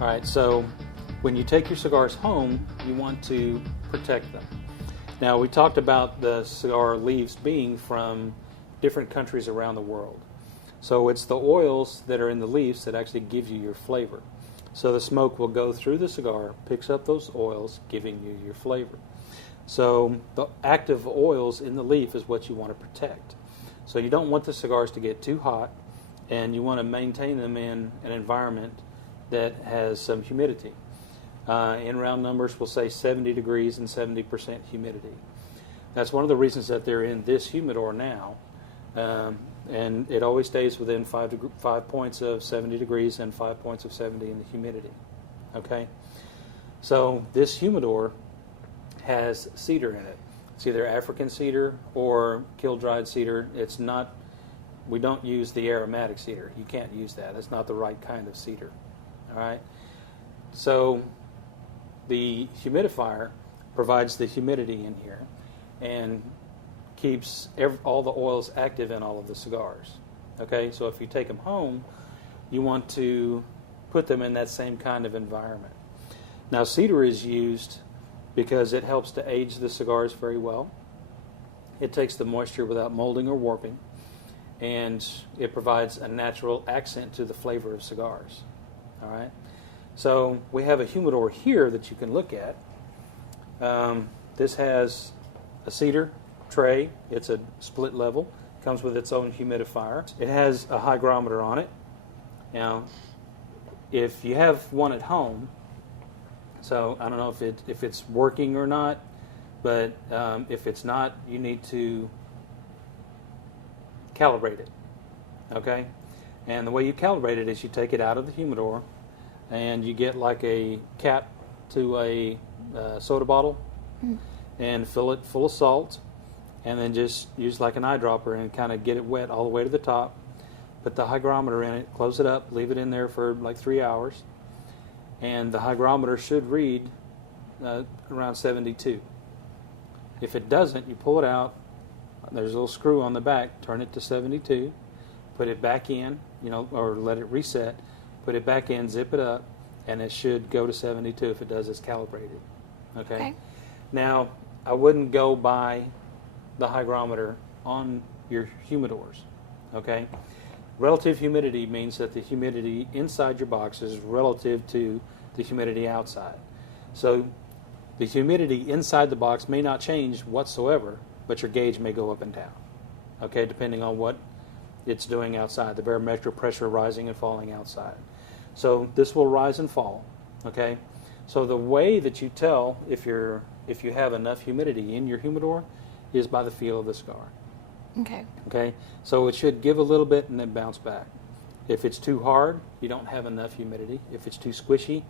All right, so when you take your cigars home, you want to protect them. Now, we talked about the cigar leaves being from different countries around the world. So it's the oils that are in the leaves that actually give you your flavor. So the smoke will go through the cigar, picks up those oils, giving you your flavor. So the active oils in the leaf is what you want to protect. So you don't want the cigars to get too hot, and you want to maintain them in an environment that has some humidity. In round numbers, we'll say 70 degrees and 70% humidity. That's one of the reasons that they're in this humidor now. And it always stays within 5 points of 70 degrees and 5 points of 70 in the humidity. Okay? So this humidor has cedar in it. It's either African cedar or kiln-dried cedar. It's not, we don't use the aromatic cedar. You can't use that. It's not the right kind of cedar. All right? So the humidifier provides the humidity in here and keeps all the oils active in all of the cigars. Okay, so if you take them home, you want to put them in that same kind of environment. Now, cedar is used because it helps to age the cigars very well. It takes the moisture without molding or warping, and it provides a natural accent to the flavor of cigars. All right, so we have a humidor here that you can look at. This has a cedar tray. It's a split level. Comes with its own humidifier. It has a hygrometer on it. Now, if you have one at home, so I don't know if it's working or not, but if it's not, you need to calibrate it. Okay, and the way you calibrate it is you take it out of the humidor, and you get like a cap to a soda bottle, and fill it full of salt. And then just use like an eyedropper and kind of get it wet all the way to the top. Put the hygrometer in it, close it up, leave it in there for like 3 hours. And the hygrometer should read around 72. If it doesn't, you pull it out. There's a little screw on the back. Turn it to 72. Put it back in, or let it reset. Put it back in, zip it up, and it should go to 72. If it does, it's calibrated. Okay? Now, I wouldn't go by the hygrometer on your humidors. Okay? Relative humidity means that the humidity inside your box is relative to the humidity outside. So the humidity inside the box may not change whatsoever, but your gauge may go up and down. Okay, depending on what it's doing outside, the barometric pressure rising and falling outside. So this will rise and fall. Okay? So the way that you tell if you have enough humidity in your humidor is by the feel of the cigar. Okay. Okay, so it should give a little bit and then bounce back. If it's too hard, you don't have enough humidity. If it's too squishy,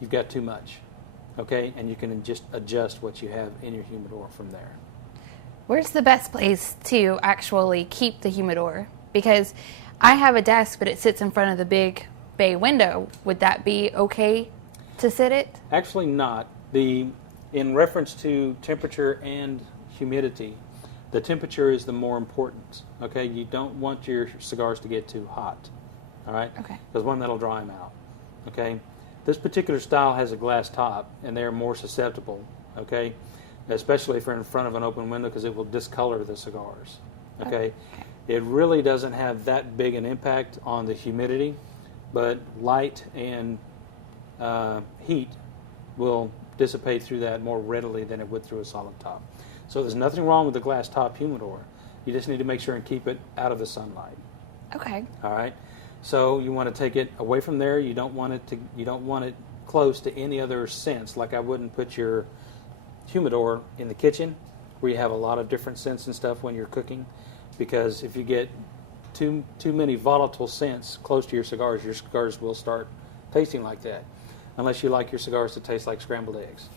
you've got too much. Okay, and you can just adjust what you have in your humidor from there. Where's the best place to actually keep the humidor? Because I have a desk, but it sits in front of the big bay window. Would that be okay to sit it? Actually not. In reference to temperature and humidity, the temperature is the more important. Okay, you don't want your cigars to get too hot. All right. Okay. Because one, that'll dry them out. Okay. This particular style has a glass top, and they're more susceptible. Okay, especially if you're in front of an open window, because it will discolor the cigars. Okay. It really doesn't have that big an impact on the humidity, but light and heat will dissipate through that more readily than it would through a solid top. So there's nothing wrong with the glass top humidor. You just need to make sure and keep it out of the sunlight. Okay. All right. So you want to take it away from there. You don't want it close to any other scents. Like I wouldn't put your humidor in the kitchen where you have a lot of different scents and stuff when you're cooking, because if you get too many volatile scents close to your cigars will start tasting like that. Unless you like your cigars to taste like scrambled eggs.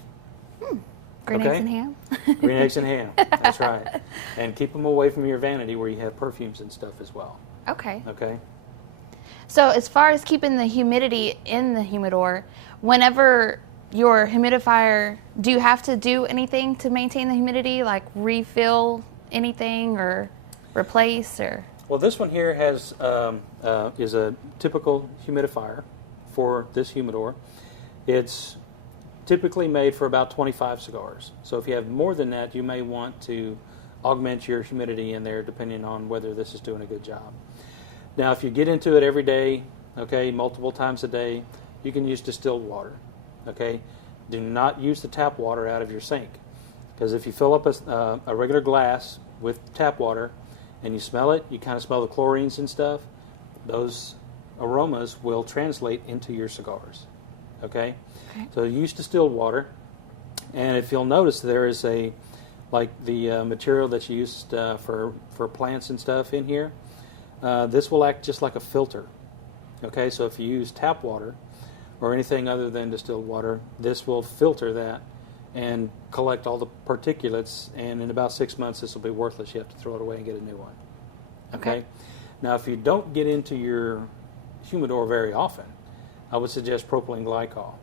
Green eggs and ham? Green eggs and ham, that's right. And keep them away from your vanity where you have perfumes and stuff as well. Okay. Okay? So as far as keeping the humidity in the humidor, whenever your humidifier, do you have to do anything to maintain the humidity, like refill anything or replace? Or? Well, this one here has is a typical humidifier, for this humidor. It's typically made for about 25 cigars. So if you have more than that, you may want to augment your humidity in there depending on whether this is doing a good job. Now, if you get into it every day, okay, multiple times a day, you can use distilled water, okay? Do not use the tap water out of your sink, because if you fill up a regular glass with tap water and you smell it, you kind of smell the chlorines and stuff, those aromas will translate into your cigars, okay? So use distilled water, and if you'll notice, there is the material that's used for plants and stuff in here. This will act just like a filter. Okay, so if you use tap water or anything other than distilled water, this will filter that and collect all the particulates, and in about 6 months this will be worthless. You have to throw it away and get a new one. Okay? Now, if you don't get into your humidor very often, I would suggest propylene glycol.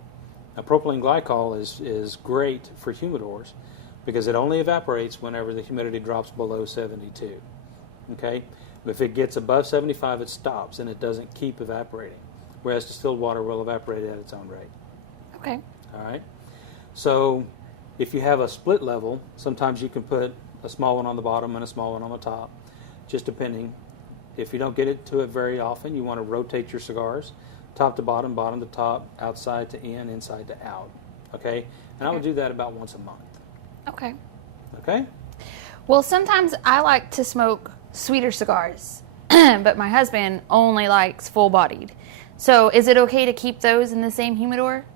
Now, propylene glycol is great for humidors because it only evaporates whenever the humidity drops below 72. Okay? If it gets above 75, it stops and it doesn't keep evaporating, whereas distilled water will evaporate at its own rate. Okay. All right? So if you have a split level, sometimes you can put a small one on the bottom and a small one on the top, just depending. If you don't get into it very often, you want to rotate your cigars, top to bottom, bottom to top, outside to in, inside to out. Okay? And I would do that about once a month. Okay. Okay? Well, sometimes I like to smoke sweeter cigars, but my husband only likes full-bodied. So is it okay to keep those in the same humidor?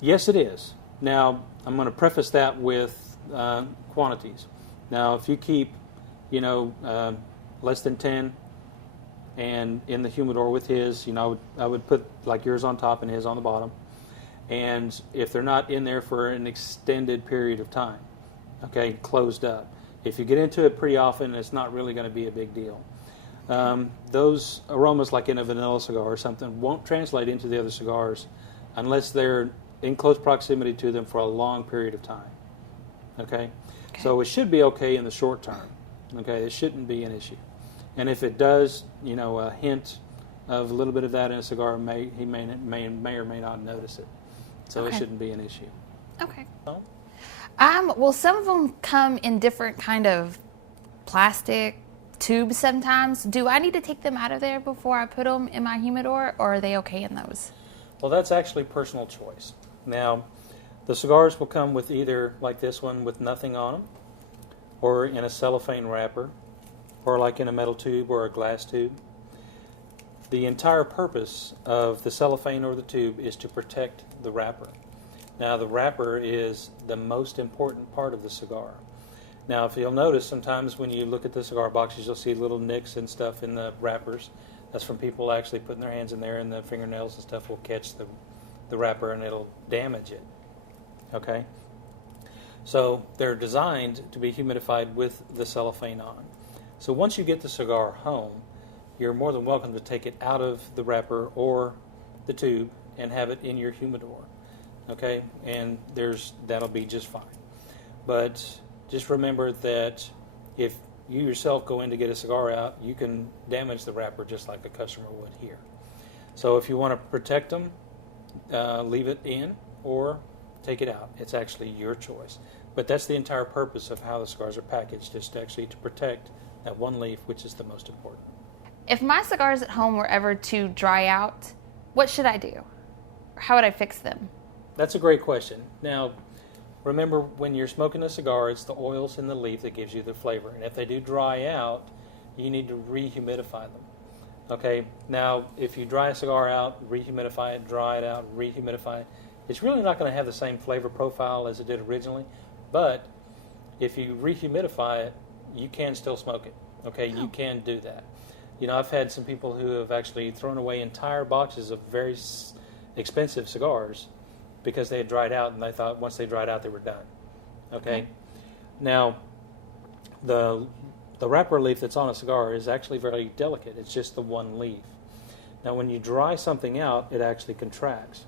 Yes, it is. Now, I'm going to preface that with quantities. Now, if you keep, less than 10 and in the humidor with his, I would put like yours on top and his on the bottom. And if they're not in there for an extended period of time, okay, closed up. If you get into it pretty often, it's not really going to be a big deal. Those aromas, like in a vanilla cigar or something, won't translate into the other cigars unless they're in close proximity to them for a long period of time. Okay? So it should be okay in the short term. Okay? It shouldn't be an issue. And if it does, a hint of a little bit of that in a cigar, he may or may not notice it. So it shouldn't be an issue. Okay. Well, some of them come in different kind of plastic tubes sometimes. Do I need to take them out of there before I put them in my humidor, or are they okay in those? Well, that's actually personal choice. Now, the cigars will come with either like this one with nothing on them, or in a cellophane wrapper, or like in a metal tube or a glass tube. The entire purpose of the cellophane or the tube is to protect the wrapper. Now, the wrapper is the most important part of the cigar. Now, if you'll notice, sometimes when you look at the cigar boxes, you'll see little nicks and stuff in the wrappers. That's from people actually putting their hands in there, and the fingernails and stuff will catch the wrapper and it'll damage it. Okay? So they're designed to be humidified with the cellophane on. So once you get the cigar home, you're more than welcome to take it out of the wrapper or the tube and have it in your humidor. Okay, and that'll be just fine. But just remember that if you yourself go in to get a cigar out, you can damage the wrapper just like a customer would here. So if you want to protect them, leave it in or take it out. It's actually your choice. But that's the entire purpose of how the cigars are packaged, is actually to protect that one leaf, which is the most important. If my cigars at home were ever to dry out, what should I do? How would I fix them? That's a great question. Now, remember, when you're smoking a cigar, it's the oils in the leaf that gives you the flavor. And if they do dry out, you need to rehumidify them. Okay, now, if you dry a cigar out, rehumidify it, dry it out, rehumidify it, it's really not going to have the same flavor profile as it did originally. But if you rehumidify it, you can still smoke it. Okay, you can do that. I've had some people who have actually thrown away entire boxes of very expensive cigars because they had dried out, and they thought once they dried out they were done. Okay? Now, the wrapper leaf that's on a cigar is actually very delicate. It's just the one leaf. Now, when you dry something out, it actually contracts.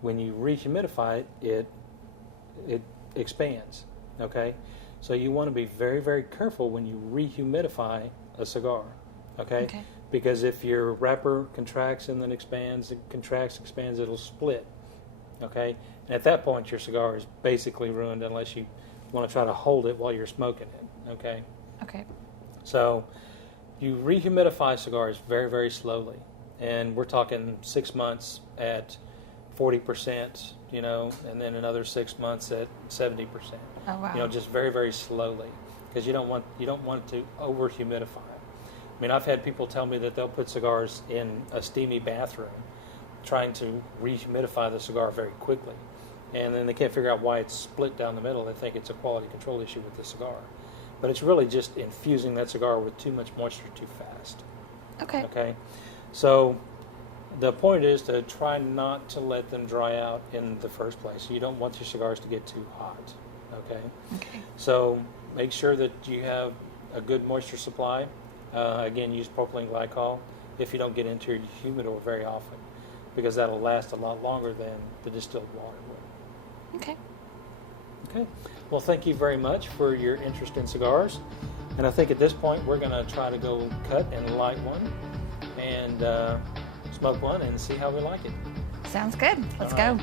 When you rehumidify it, it expands. Okay? So you want to be very, very careful when you rehumidify a cigar. Okay? because if your wrapper contracts and then expands, it contracts, expands, it'll split. Okay, and at that point your cigar is basically ruined unless you want to try to hold it while you're smoking it. Okay. Okay. So you rehumidify cigars very, very slowly, and we're talking 6 months at 40%, and then another 6 months at 70%. Oh wow. Just very, very slowly, because you don't want to over humidify. I mean, I've had people tell me that they'll put cigars in a steamy bathroom, trying to rehumidify the cigar very quickly, and then they can't figure out why it's split down the middle. They think it's a quality control issue with the cigar, but it's really just infusing that cigar with too much moisture too fast. Okay. Okay, so the point is to try not to let them dry out in the first place. You don't want your cigars to get too hot. Okay. Okay. So make sure that you have a good moisture supply. Again, use propylene glycol if you don't get into your humidor very often, because that'll last a lot longer than the distilled water will. Okay. Okay. Well, thank you very much for your interest in cigars. And I think at this point we're going to try to go cut and light one and smoke one and see how we like it. Sounds good. Let's All go. right.